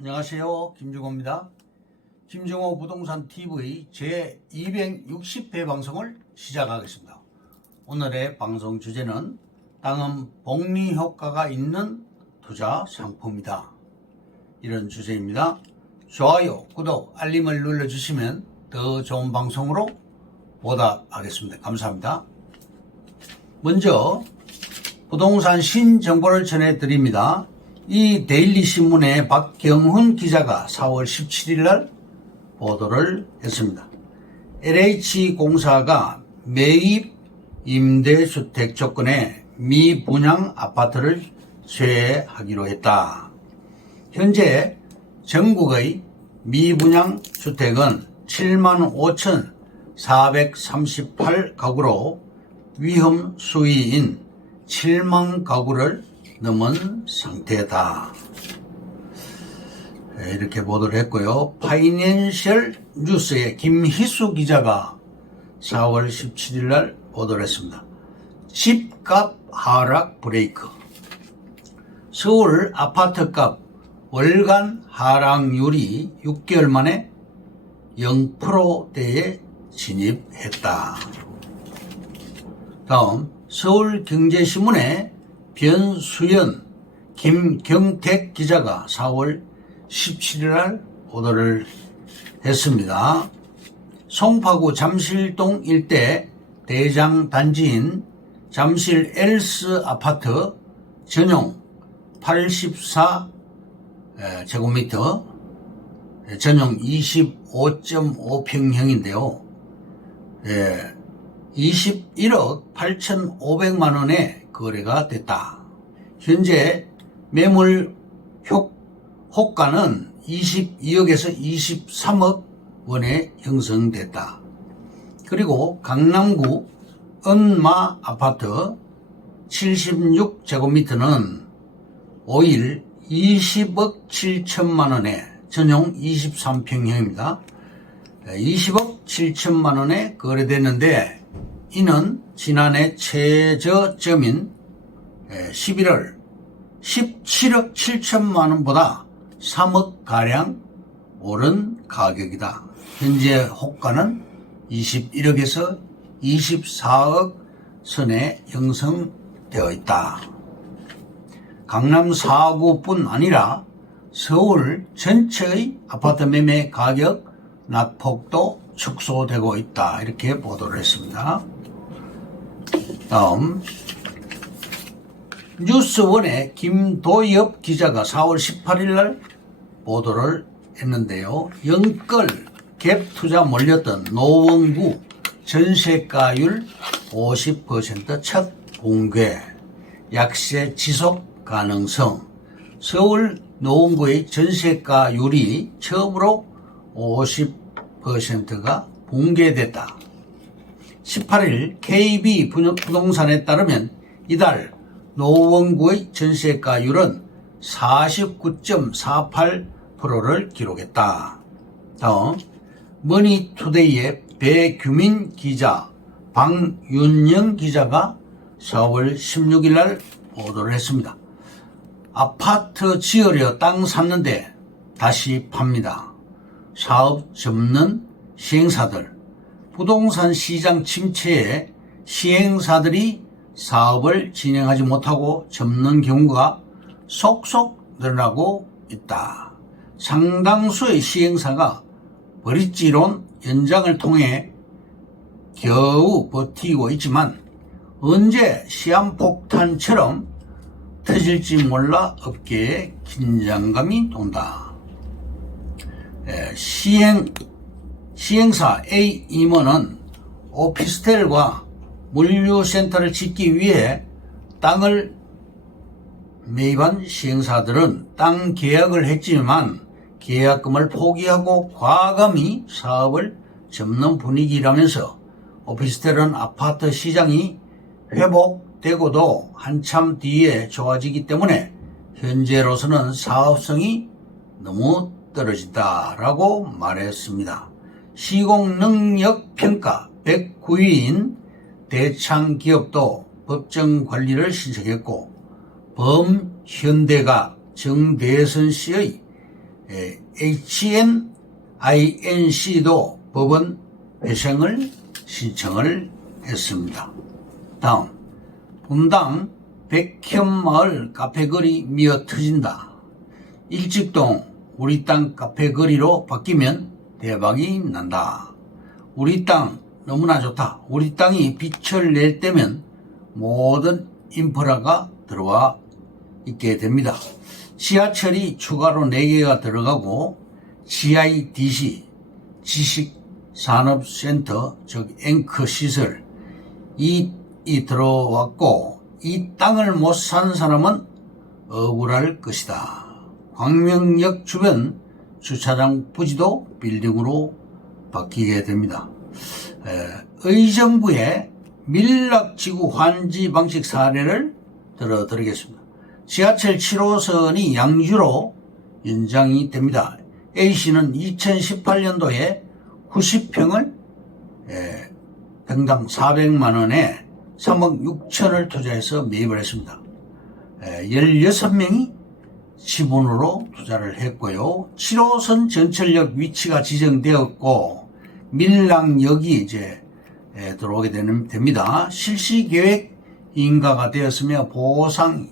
안녕하세요. 김중호입니다. 김중호 부동산 TV 제260회 방송을 시작하겠습니다. 오늘의 방송 주제는 땅은 복리 효과가 있는 투자 상품이다. 이런 주제입니다. 좋아요, 구독, 알림을 눌러주시면 더 좋은 방송으로 보답하겠습니다. 감사합니다. 먼저 부동산 신정보를 전해드립니다. 이 데일리 신문의 박경훈 기자가 4월 17일 날 보도를 했습니다. LH공사가 매입 임대주택 조건에 미분양 아파트를 쇠하기로 했다. 현재 전국의 미분양 주택은 75,438가구로 위험 수위인 7만 가구를 넘은 상태다. 이렇게 보도를 했고요. 파이낸셜 뉴스의 김희수 기자가 4월 17일 날 보도를 했습니다. 집값 하락 브레이크. 서울 아파트값 월간 하락률이 6개월 만에 0%대에 진입했다. 다음 서울경제신문의 변수연, 김경택 기자가 4월 17일 날 보도를 했습니다. 송파구 잠실동 일대 대장 단지인 잠실 엘스 아파트 전용 84제곱미터, 전용 25.5평형인데요. 21억 8,500만 원에 거래가 됐다. 현재 매물 호가는 22억에서 23억 원에 형성됐다. 그리고 강남구 은마 아파트 76제곱미터는 5일 20억 7천만 원에 전용 23평형입니다. 20억 7천만 원에 거래됐는데 이는 지난해 최저점인 11월 17억 7천만 원보다 3억 가량 오른 가격이다. 현재 호가는 21억에서 24억 선에 형성되어 있다. 강남 4구뿐 아니라 서울 전체의 아파트 매매 가격 낙폭도 축소되고 있다. 이렇게 보도를 했습니다. 다음 뉴스원의 김도엽 기자가 4월 18일 날 보도를 했는데요. 영끌 갭 투자 몰렸던 노원구 전세가율 50% 첫 붕괴, 약세 지속 가능성. 서울 노원구의 전세가율이 처음으로 50%가 붕괴됐다. 18일 KB 부동산에 따르면 이달 노원구의 전세가율은 49.48%를 기록했다. 다음 머니투데이의 배규민 기자, 방윤영 기자가 4월 16일 날 보도를 했습니다. 아파트 지으려 땅 샀는데 다시 팝니다. 사업 접는 시행사들. 부동산 시장 침체에 시행사들이 사업을 진행하지 못하고 접는 경우가 속속 늘어나고 있다. 상당수의 시행사가 브릿지론 연장을 통해 겨우 버티고 있지만 언제 시한폭탄처럼 터질지 몰라 업계에 긴장감이 돈다. 시행사 A 임원은 오피스텔과 물류센터를 짓기 위해 땅을 매입한 시행사들은 땅 계약을 했지만 계약금을 포기하고 과감히 사업을 접는 분위기라면서 오피스텔은 아파트 시장이 회복되고도 한참 뒤에 좋아지기 때문에 현재로서는 사업성이 너무 떨어진다라고 말했습니다. 시공능력평가 109위인 대창기업도 법정관리를 신청했고 범현대가 정대선 씨의 HNINC도 법원 회생을 신청을 했습니다. 다음, 분당 백현마을 카페거리 미어 터진다. 일직동 우리 땅 카페거리로 바뀌면 대박이 난다. 우리 땅 너무나 좋다. 우리 땅이 빛을 낼 때면 모든 인프라가 들어와 있게 됩니다. 지하철이 추가로 4개가 들어가고 GIDC 지식산업센터 즉 앵커 시설 이 들어왔고 이 땅을 못 산 사람은 억울할 것이다. 광명역 주변 주차장 부지도 빌딩으로 바뀌게 됩니다. 의정부의 밀락지구 환지 방식 사례를 들어드리겠습니다. 지하철 7호선이 양주로 연장이 됩니다. A씨는 2018년도에 90평을 평당 400만원에 3억 6천을 투자해서 매입을 했습니다. 16명이 지분으로 투자를 했고요. 7호선 전철역 위치가 지정되었고 밀락역이 이제 들어오게 됩니다. 실시계획 인가가 되었으며 보상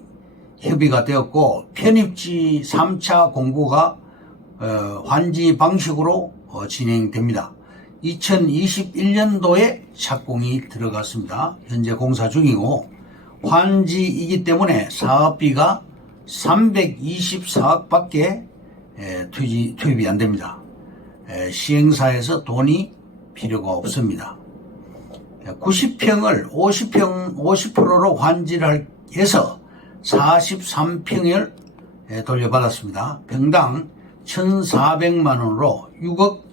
협의가 되었고 편입지 3차 공고가 환지 방식으로 진행됩니다. 2021년도에 착공이 들어갔습니다. 현재 공사 중이고 환지이기 때문에 사업비가 324억 밖에 투입이 안 됩니다. 시행사에서 돈이 필요가 없습니다. 90평을 50%로 환지를 해서 43평을 돌려받았습니다. 평당 1,400만원으로 6억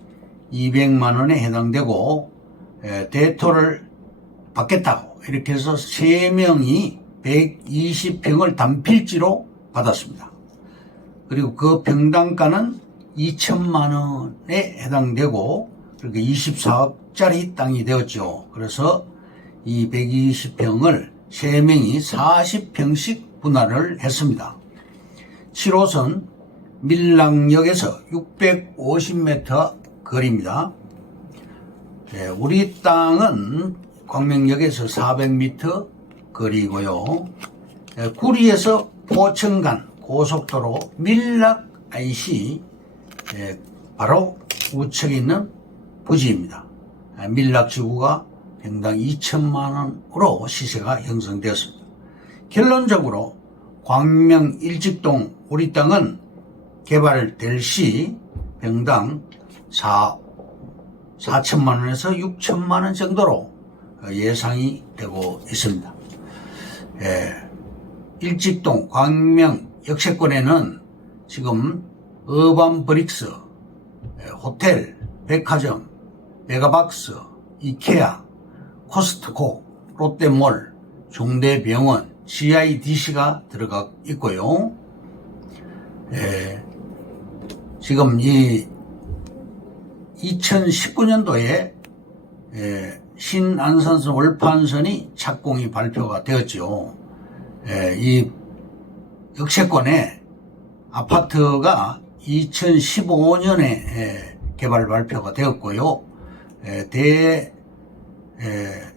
200만원에 해당되고 대토를 받겠다고 이렇게 해서 3명이 120평을 단필지로 받았습니다. 그리고 그 평당가는 2천만원에 해당되고 그렇게 24억짜리 땅이 되었죠. 그래서 이 120평을 3명이 40평씩 분할을 했습니다. 7호선 밀락역에서 650m 거리입니다. 우리 땅은 광명역에서 400m 거리고요. 구리에서 포천간 고속도로 밀락 IC 바로 우측에 있는 부지입니다. 밀락지구가 평당 2천만원으로 시세가 형성되었습니다. 결론적으로 광명 일직동 우리 땅은 개발될 시 평당 4천만원에서 6천만원 정도로 예상이 되고 있습니다. 일직동 광명 역세권에는 지금 어반브릭스, 호텔, 백화점, 메가박스, 이케아, 코스트코, 롯데몰, 종대병원, GIDC가 들어가 있고요. 지금 이 2019년도에 신안산선 월판선이 착공이 발표가 되었죠. 이 역세권에 아파트가 2015년에 개발 발표가 되었고요.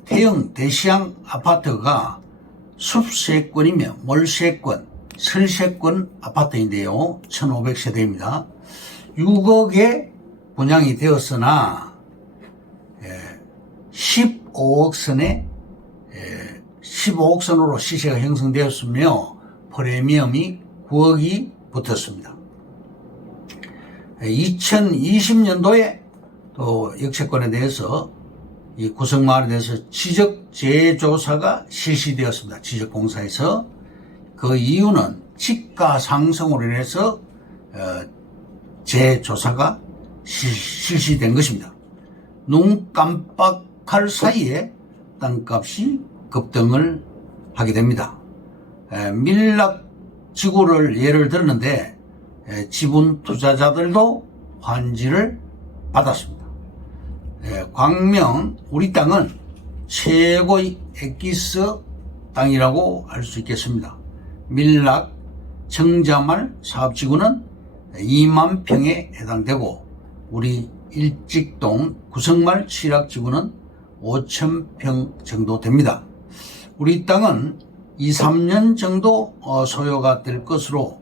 태형 대시양 아파트가 숲세권이며 몰세권, 설세권 아파트인데요. 1500세대입니다. 6억에 분양이 되었으나 15억 선에 15억 선으로 시세가 형성되었으며 프리미엄이 9억이 붙었습니다. 2020년도에 또 역세권에 대해서 이 구성마을에 대해서 지적 재조사가 실시되었습니다. 지적공사에서 그 이유는 집가 상승으로 인해서 재조사가 실시된 것입니다. 눈 깜빡할 사이에 땅값이 급등을 하게 됩니다. 밀락지구를 예를 들었는데 지분 투자자들도 환지를 받았습니다. 광명 우리 땅은 최고의 엑기스 땅이라고 할 수 있겠습니다. 밀락 정자말 사업지구는 2만 평에 해당되고 우리 일직동 구성말 취락지구는 5,000평 정도 됩니다. 우리 땅은 2-3년 정도 소요가 될 것으로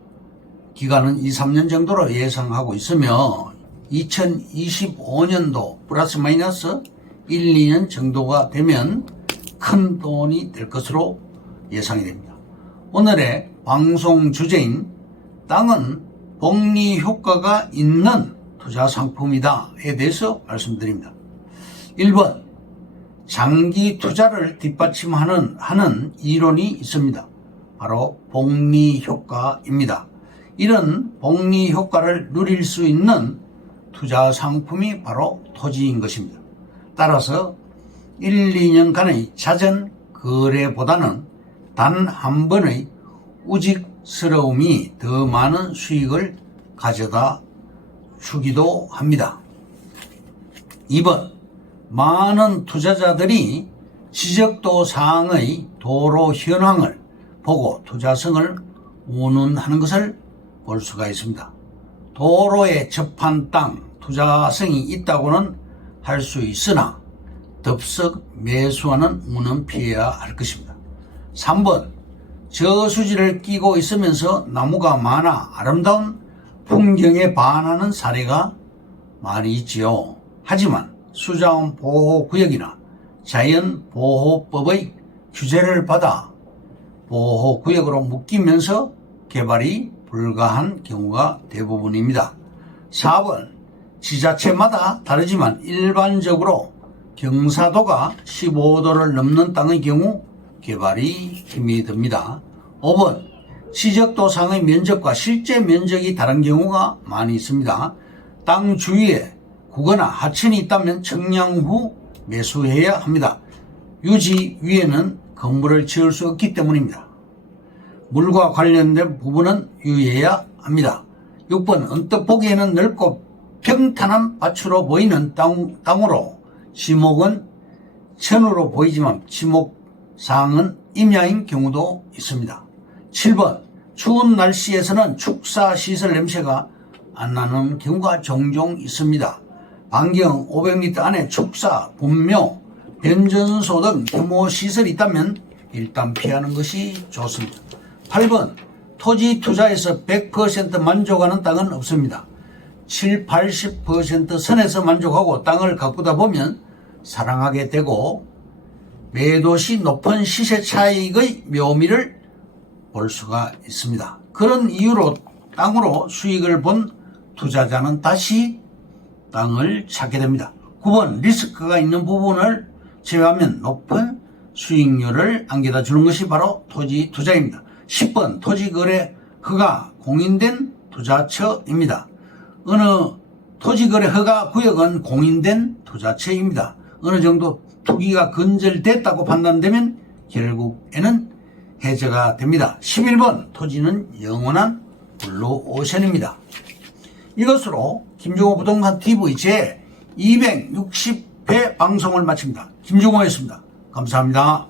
기간은 2-3년 정도로 예상하고 있으며 2025년도 플러스 마이너스 1-2년 정도가 되면 큰 돈이 될 것으로 예상이 됩니다. 오늘의 방송 주제인 땅은 복리 효과가 있는 투자 상품이다에 대해서 말씀드립니다. 1번, 장기 투자를 뒷받침하는 이론이 있습니다. 바로 복리 효과입니다. 이런 복리 효과를 누릴 수 있는 투자 상품이 바로 토지인 것입니다. 따라서 1-2년간의 잦은 거래보다는 단 한 번의 우직스러움이 더 많은 수익을 가져다 주기도 합니다. 2번, 많은 투자자들이 지적도 사항의 도로 현황을 보고 투자성을 운운하는 것을 볼 수가 있습니다. 도로에 접한 땅 투자성이 있다고는 할 수 있으나 덥석 매수하는 운은 피해야 할 것입니다. 3번, 저수지를 끼고 있으면서 나무가 많아 아름다운 풍경에 반하는 사례가 많이 있지요. 하지만 수자원 보호구역이나 자연보호법의 규제를 받아 보호구역으로 묶이면서 개발이 불가한 경우가 대부분입니다. 4번, 지자체마다 다르지만 일반적으로 경사도가 15도를 넘는 땅의 경우 개발이 힘이 듭니다. 5번, 지적도상의 면적과 실제 면적이 다른 경우가 많이 있습니다. 땅 주위에 구거나 하천이 있다면 청량 후 매수해야 합니다. 유지 위에는 건물을 지을 수 없기 때문입니다. 물과 관련된 부분은 유의해야 합니다. 6번, 언뜻 보기에는 넓고 평탄한 밭으로 보이는 땅으로 지목은 천으로 보이지만 지목사항은 임야인 경우도 있습니다. 7번, 추운 날씨에서는 축사시설 냄새가 안 나는 경우가 종종 있습니다. 반경 500m 안에 축사, 분묘, 변전소 등 규모시설이 있다면 일단 피하는 것이 좋습니다. 8번, 토지 투자에서 100% 만족하는 땅은 없습니다. 7-80% 선에서 만족하고 땅을 가꾸다 보면 사랑하게 되고 매도시 높은 시세 차익의 묘미를 볼 수가 있습니다. 그런 이유로 땅으로 수익을 본 투자자는 다시 땅을 찾게 됩니다. 9번, 리스크가 있는 부분을 제외하면 높은 수익률을 안겨다 주는 것이 바로 토지 투자입니다. 10번, 토지거래 허가 공인된 투자처입니다. 어느 토지거래 허가 구역은 공인된 투자처입니다. 어느 정도 투기가 근절됐다고 판단되면 결국에는 해제가 됩니다. 11번, 토지는 영원한 블루오션입니다. 이것으로 김종호 부동산 TV 제 260회 방송을 마칩니다. 김종호였습니다. 감사합니다.